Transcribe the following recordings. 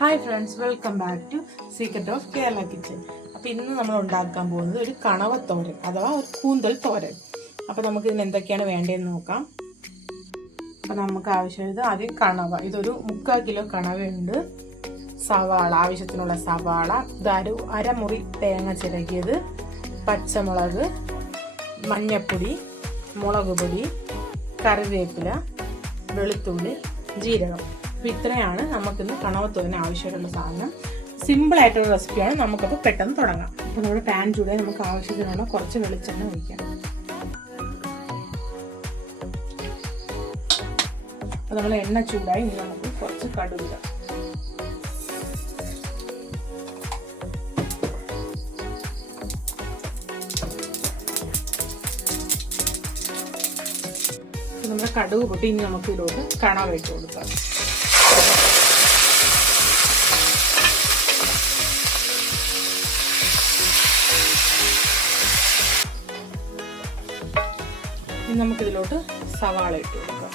Hi friends, welcome back to secret of Kerala kitchen. അപ്പോൾ ഇന്ന് നമ്മൾ ഉണ്ടാക്കാൻ പോകുന്നത് ഒരു കണവത്തോരൻ അഥവാ ഒരു കൂന്തൽ തോരൻ. അപ്പോൾ നമുക്ക് ഇതിന് എന്തൊക്കെയാണ് വേണ്ടതെന്ന് നോക്കാം. അപ്പോൾ നമുക്ക് ആവശ്യമുള്ളത് ആദ്യം കണവ. ഇതൊരു 3/4 കിലോ കണവയുണ്ട്. സവാള, ആവശ്യത്തിനുള്ള സവാള, ഇതൊരു അരമുറി തേങ്ങ ചിരകിയത്, പച്ചമുളക്, മഞ്ഞൾപ്പൊടി, മുളക് പൊടി, കറിവേപ്പില, വെളുത്തുള്ളി, ജീരകം. അപ്പോൾ ഇത്രയാണ് നമുക്കിന്ന് കണവത്തോരന് ആവശ്യമായിട്ടുള്ള സാധനം. സിമ്പിളായിട്ടുള്ള റെസിപ്പിയാണ്. നമുക്കപ്പോൾ പെട്ടെന്ന് തുടങ്ങാം. അപ്പോൾ നമ്മുടെ പാൻ ചൂടായി നമുക്ക് ആവശ്യത്തിനുള്ള കുറച്ച് വെളിച്ചെണ്ണ ഒഴിക്കാം. അപ്പോൾ നമ്മൾ എണ്ണ ചൂടായി ഇനി നമുക്ക് കുറച്ച് കടുക് ഇടാം. നമ്മുടെ കടുക് പൊട്ടി ഇനി നമുക്ക് ഇതിലോട്ട് കണവ ഇട്ട് കൊടുക്കാം. ഇനി നമുക്കിതിലോട്ട് സവാള ഇട്ട് കൊടുക്കാം.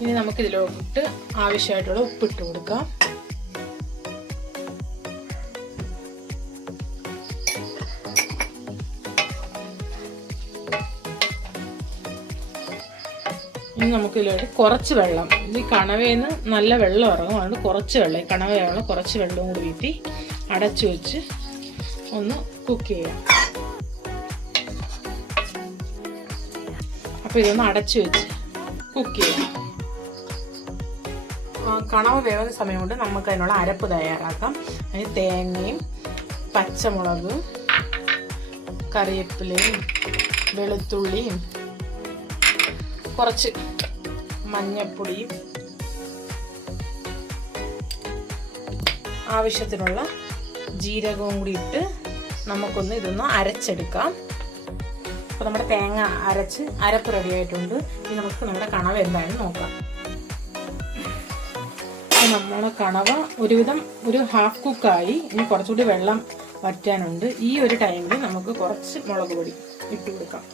ഇനി നമുക്കിതിലോട്ട് ആവശ്യമായിട്ടുള്ള ഉപ്പിട്ട് കൊടുക്കാം. ഇനി നമുക്കിതിലോട്ട് കുറച്ച് വെള്ളം, ഈ കണവയിൽ നിന്ന് നല്ല വെള്ളം ഇറങ്ങും, അതുകൊണ്ട് കുറച്ച് വെള്ളം, ഈ കണവയുള്ള കുറച്ച് വെള്ളവും കൂടി വീട്ടി അടച്ചു വെച്ച് ഒന്ന് കുക്ക് ചെയ്യാം. അപ്പോൾ ഇതൊന്ന് അടച്ചു വെച്ച് കുക്ക് ചെയ്യാം. കണവ വേവുന്ന സമയം കൊണ്ട് നമുക്ക് അതിനുള്ള അരപ്പ് തയ്യാറാക്കാം. അതിന് തേങ്ങയും പച്ചമുളകും കറിവേപ്പിലയും വെളുത്തുള്ളിയും കുറച്ച് മഞ്ഞൾപ്പൊടിയും ആവശ്യത്തിനുള്ള ജീരകവും കൂടി ഇട്ട് നമുക്കൊന്ന് ഇതൊന്ന് അരച്ചെടുക്കാം. അപ്പോൾ നമ്മുടെ തേങ്ങ അരച്ച് അരപ്പ് റെഡി ആയിട്ടുണ്ട്. ഇനി നമുക്ക് നമ്മുടെ കണവ എന്തായാലും നോക്കാം. നമ്മുടെ കണവ ഒരുവിധം ഒരു ഹാഫ് കുക്കായി. ഇനി കുറച്ചുകൂടി വെള്ളം വറ്റാനുണ്ട്. ഈ ഒരു ടൈമിൽ നമുക്ക് കുറച്ച് മുളക് പൊടി ഇട്ട് കൊടുക്കാം.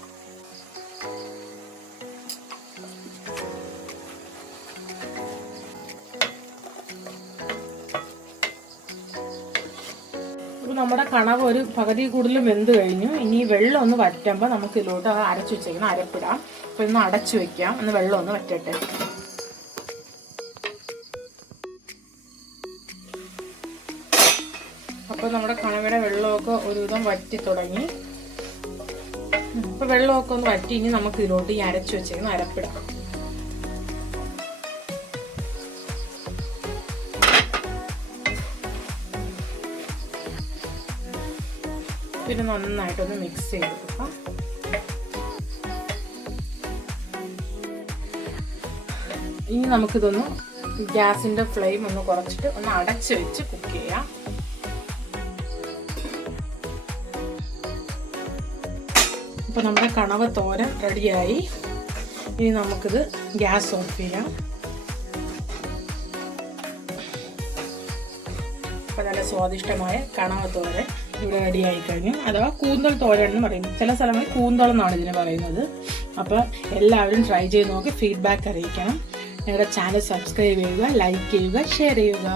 നമ്മുടെ കണവ ഒരു പകുതി കൂടുതലും വെന്ത് കഴിഞ്ഞു. ഇനി വെള്ളം ഒന്ന് വറ്റുമ്പോൾ നമുക്ക് ഇതിലോട്ട് അരച്ചു വെച്ചേക്കണം അരപ്പിടാം. അപ്പോൾ ഇന്ന് അടച്ചു വെക്കാം, ഒന്ന് വെള്ളം ഒന്ന് വറ്റട്ടെ. അപ്പോൾ നമ്മുടെ കണവയുടെ വെള്ളമൊക്കെ ഒരുവിധം വറ്റി തുടങ്ങി. അപ്പോൾ വെള്ളമൊക്കെ ഒന്ന് വറ്റി. ഇനി നമുക്ക് ഇതിലോട്ട് ഈ അരച്ചു വെച്ചേക്കണം അരപ്പിടാം. പിന്നെ നന്നായിട്ടൊന്ന് മിക്സ് ചെയ്ത് കൊടുക്കാം. ഇനി നമുക്കിതൊന്ന് ഗ്യാസിൻ്റെ ഫ്ലെയിം ഒന്ന് കുറച്ചിട്ട് ഒന്ന് അടച്ച് വെച്ച് കുക്ക് ചെയ്യാം. അപ്പോൾ നമ്മുടെ കണവ തോരൻ റെഡിയായി. ഇനി നമുക്കിത് ഗ്യാസ് ഓഫ് ചെയ്യാം. അപ്പോൾ നല്ല സ്വാദിഷ്ടമായ കണവ തോരൻ ഇവിടെ റെഡിയായി കഴിഞ്ഞു. അഥവാ കൂന്തൽ തോരൻ എന്ന് പറയും. ചില സ്ഥലങ്ങളിൽ കൂന്തൽ എന്നാണ് ഇതിന് പറയുന്നത്. അപ്പോൾ എല്ലാവരും ട്രൈ ചെയ്ത് നോക്കി ഫീഡ്ബാക്ക് അറിയിക്കണം. ഞങ്ങളുടെ ചാനൽ സബ്സ്ക്രൈബ് ചെയ്യുക, ലൈക്ക് ചെയ്യുക, ഷെയർ ചെയ്യുക.